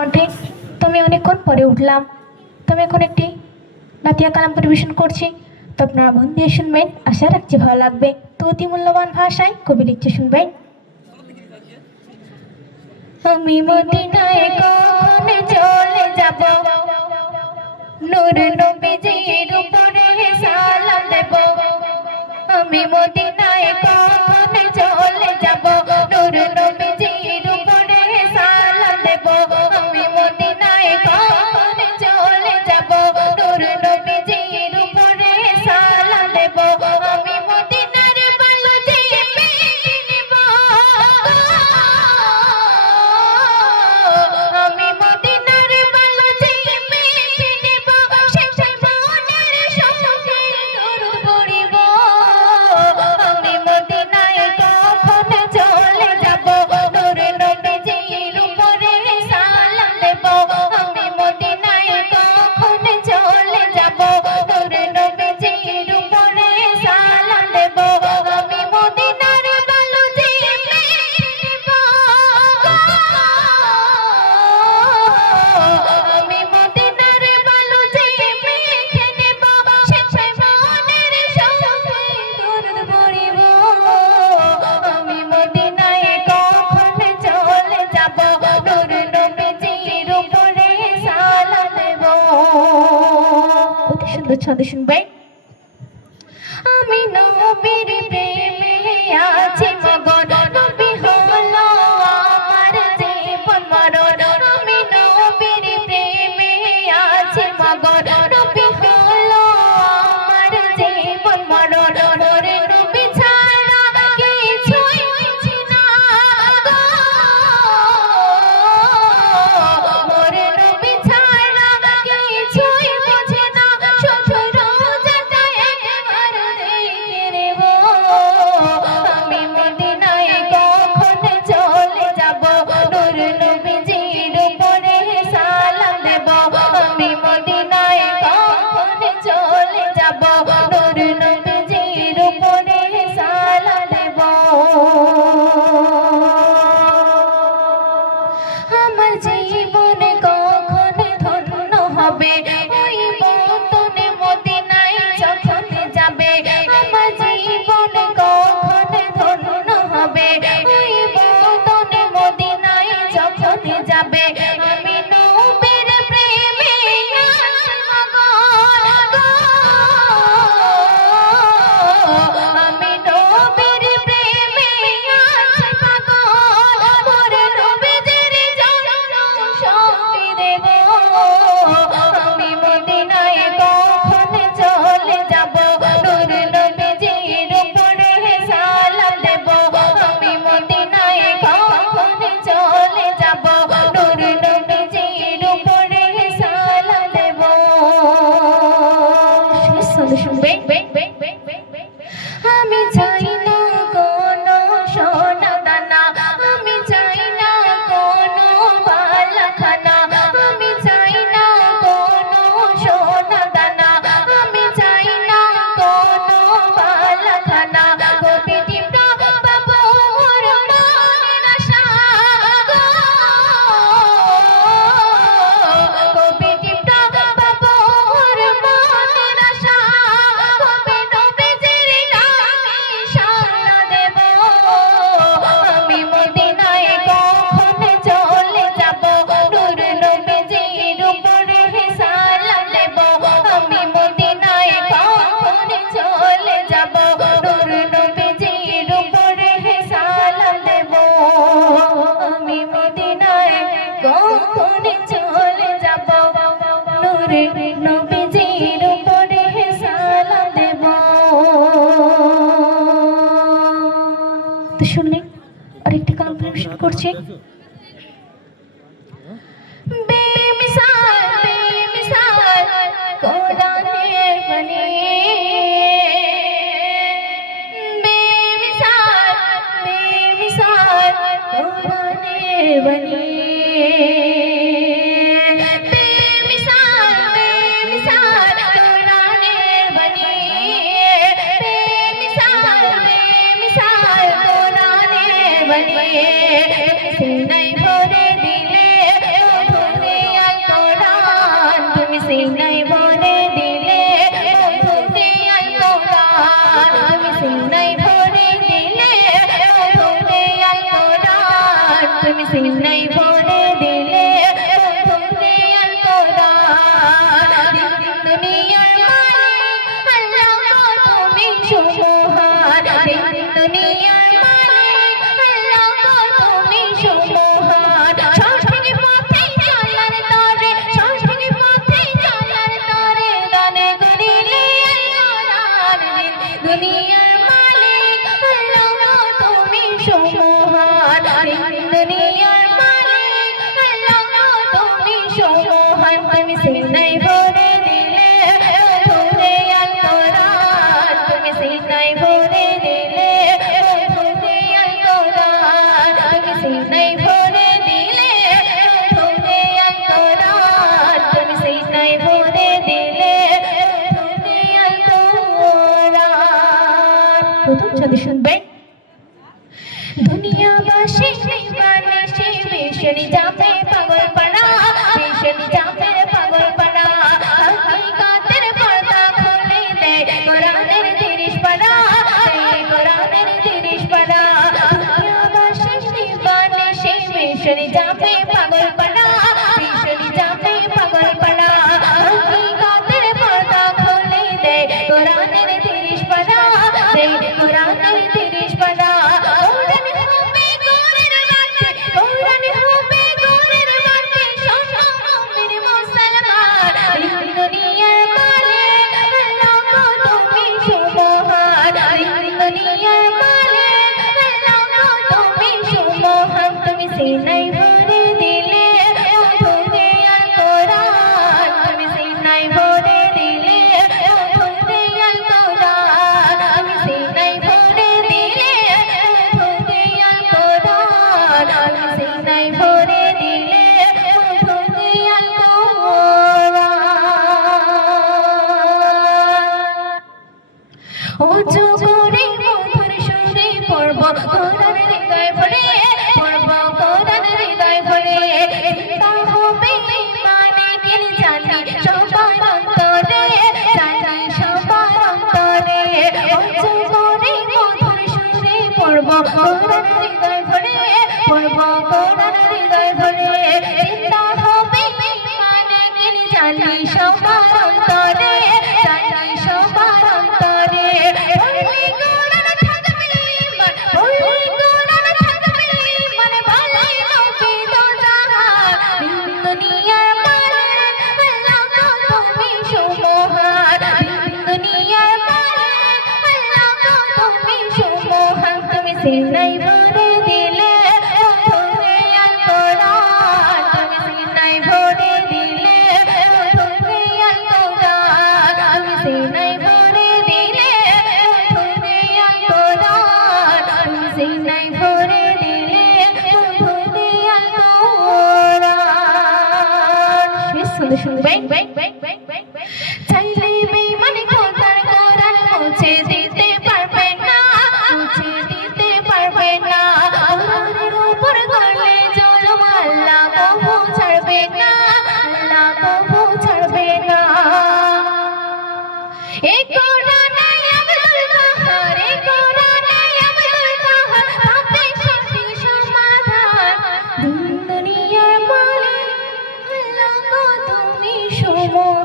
অর্ধেক তুমি অনেকক্ষণ পরে উঠলাম। তুমি এখন একটি নাতিয়া কালাম পরিবেশন করছি, তো আপনারা মন দিয়ে শুনবেন, আশা রাখছি ভালো লাগবে। তো অতি মূল্যবান ভাষায় কবি লিখছে, শুনবেন। আমি মদিনায় কখন চলে যাব, নূর নবীজির উপরে সালাম দেব। আমি মদিনায় কখন চলে যাব, নূর নবীজির উপরে সালাম দেব। আমি মদিনায় কখন চলে যাব, নূর নবীজির উপরে সালাম দেব। আমি মদিনার বালু দিয়ে মেখে নেব, আমি মদিনার বালু দিয়ে মেখে নেব, শেষে মনের সুখে দরুদ পড়িব। আমি মদিনায় কখন চলে যাব, নূর নবীজির উপরে সালাম দেব। আমি মদিনায় কখন চলে যাব, নূর নবীজির উপরে সালাম দেব। আমি মদিনার বালু দিয়ে মেখে নেব, আমি মদিনার বালু দিয়ে মেখে নেব, শেষে মনের সুখে দরুদ পড়িব। আমি মদিনায় কখন চলে যাব, নূর নবীজির উপরে সালাম দেব। অতি সুন্দর ছন্দে শুনবেন। আমি নবীর প্রেমে আছি মগন, নবী হলো আমার জীবন মরণ। আমি নবীর প্রেমে আছি মগন, নবী হলো আমার জীবন মরণ। ওরে নবী ছাড়া কিছুই বুঝি না, ওরে নবী ছাড়া কিছুই বুঝি না, শুধু রোজাটা একবার দেখে নেব। আমি মদিনায় কখন চলে যাব, নূর নবীজির উপরে সালাম দেব। আমি মদিনায় কখন চলে যাব, নূর নবীজির উপরে সালাম দেব। আমার জীবন কখন ধন্য হবে, ওই বতনে মদিনায় যখন যাবে। আমার জীবন কখন ধন্য হবে, ওই বতনে মদিনায় যখন যাবে। আমি নবীর প্রেমে আছি মগন, আমি নবীর প্রেমে আছি মগন, ওরে নবীজির জন্য সঙ্গী দেব। আমি মদিনায় কখন চলে যাব, নূর নবীজির উপরে সালাম দেব। আমি মদিনায় কখন চলে যাব, নূর নবীজির উপরে সালাম দেব। শুনবে। আমি চাই না কোনো সোনা দানা, আমি চাই না কোনো বালাখানা, আমি চাই না কোনো সোনা দানা, আমি চাই না কোনো বালাখানা। কবিটি বাবুর মনের আশা, কবিটি বাবুর মনের আশা, কবে নবীজির নামে সালা দেব। আমি মদিনায় কখন চলে যাব, নূর নবীজির উপরে সালাম দেব। আমি মদিনায় কখন চলে যাব, নূর নবীজির উপরে সালাম দেব। আমি মদিনায় কখন চলে যাব, নূর নবীজির উপরে সালাম দেব। তো শুনলেন, আরেকটি কালাম পরিবেশন করছি। বেমিসাল বেমিসাল কোরআনের বাণী, বেমিসাল বেমিসাল কোরআনের বাণী, বেমিসাল বেমিসাল কোরআনের বাণী, বেমিসাল বেমিসাল কোরআনের বাণী। সিনাই ভরে দিলে সিনাই ভরে দিলে মধুতে আল কোরআন আমি সিনাই ভরে দিলে মধুতে আল কোরআন তুমি সিনাই ভরে দিলে মধুতে আল কোরআন দুনিয়ার মালিক আল্লাহ তুমি সুমহান দুনিয়ার মালিক আল্লাহ তুমি সুমহান সঠিক পথে চলার তরে সঠিক পথে চলার তরে গানে গুনিলে আল্লাহর দুনিয়ার মালিক আল্লাহ তুমি সুমহান দুনিয়ার মালিক আল্লাহ তুমি সুমহান তুমি সিনাই ভরে দিলে মধুতে আল কোরআন তুমি সিনাই ভরে দিলে মধুতে আল কোরআন তুমি সিনাই ভরে দিলে মধুতে আল কোরআন তুমি সিনাই ভরে দিলে মধুতে আল কোরআন প্রথম সাথে শুনবেন দুনিয়াবাসী নিবাসী বেশনি যাবে পাগল পাড়া বেশনি যাবে পাগল পাড়া হাকিকাতের পর্দা খুলে দেয় কোরআনের 30 পারা কোরআনের 30 পারা দুনিয়াবাসী নিবাসী বেশনি যাবে পাগল পাড়া বেশনি যাবে পাগল পাড়া হাকিকাতের পর্দা খুলে দেয় কোরআনের 30 পারা কোরআনের 30 পারা দুনিয়ার মালিক আল্লাহ তুমি সুমহান দুনিয়ার মালিক আল্লাহ তুমি সুমহান তুমি সিনাই ভরে দিলে মধুতে আল কোরআন তুমি সিনাই ভরে দিলে মধুতে আল কোরআন তুমি সিনাই ভরে দিলে মধুতে আল কোরআন তুমি সিনাই ভরে দিলে মধুতে আল কোরআন ওযু করে মধুর সুরে পড়ব কোরআন হৃদয় ভরে পড়ব কোরআন হৃদয় ভরে তা হবে মানে কিন জানি সবার অন্তরে জানি সবার অন্তরে ওযু করে মধুর সুরে পড়ব কোরআন হৃদয় ভরে পড়ব কোরআন হৃদয় ভরে তা হবে মানে কিন জানি সবার অন্তরে জানি সবার অন্তরে ভুলি কোরআন থাকবে ইমান ভুলি কোরআন থাকবে ইমান ভালাই নবী দো জাহান দুনিয়ার মালিক আল্লাহ তুমি সুমহান দুনিয়ার মালিক আল্লাহ তুমি সুমহান তুমি সিনাই ভরে দিলে মধুতে আল কোরআন তুমি সিনাই ভরে দিলে মধুতে আল কোরআন তুমি সিনাই ভরে দিলে মধুতে আল কোরআন তুমি সিনাই ভরে দিলে মধুতে আল কোরআন শুনবেন চাইলে বেঈমানি খোদার কোরআন মুছে দিতে পারবে না মুছে দিতে পারবে না কোরআনের উপর করলে জুলুম আল্লাহ কবু ছাড়বে না আল্লাহ কবু ছাড়বে না এই কোরআনে আব্দুল কাহার এই কোরআনে আব্দুল কাহার পাবে শান্তি সমাধান দুনিয়ার মালিক আল্লাহ তুমি সুমহান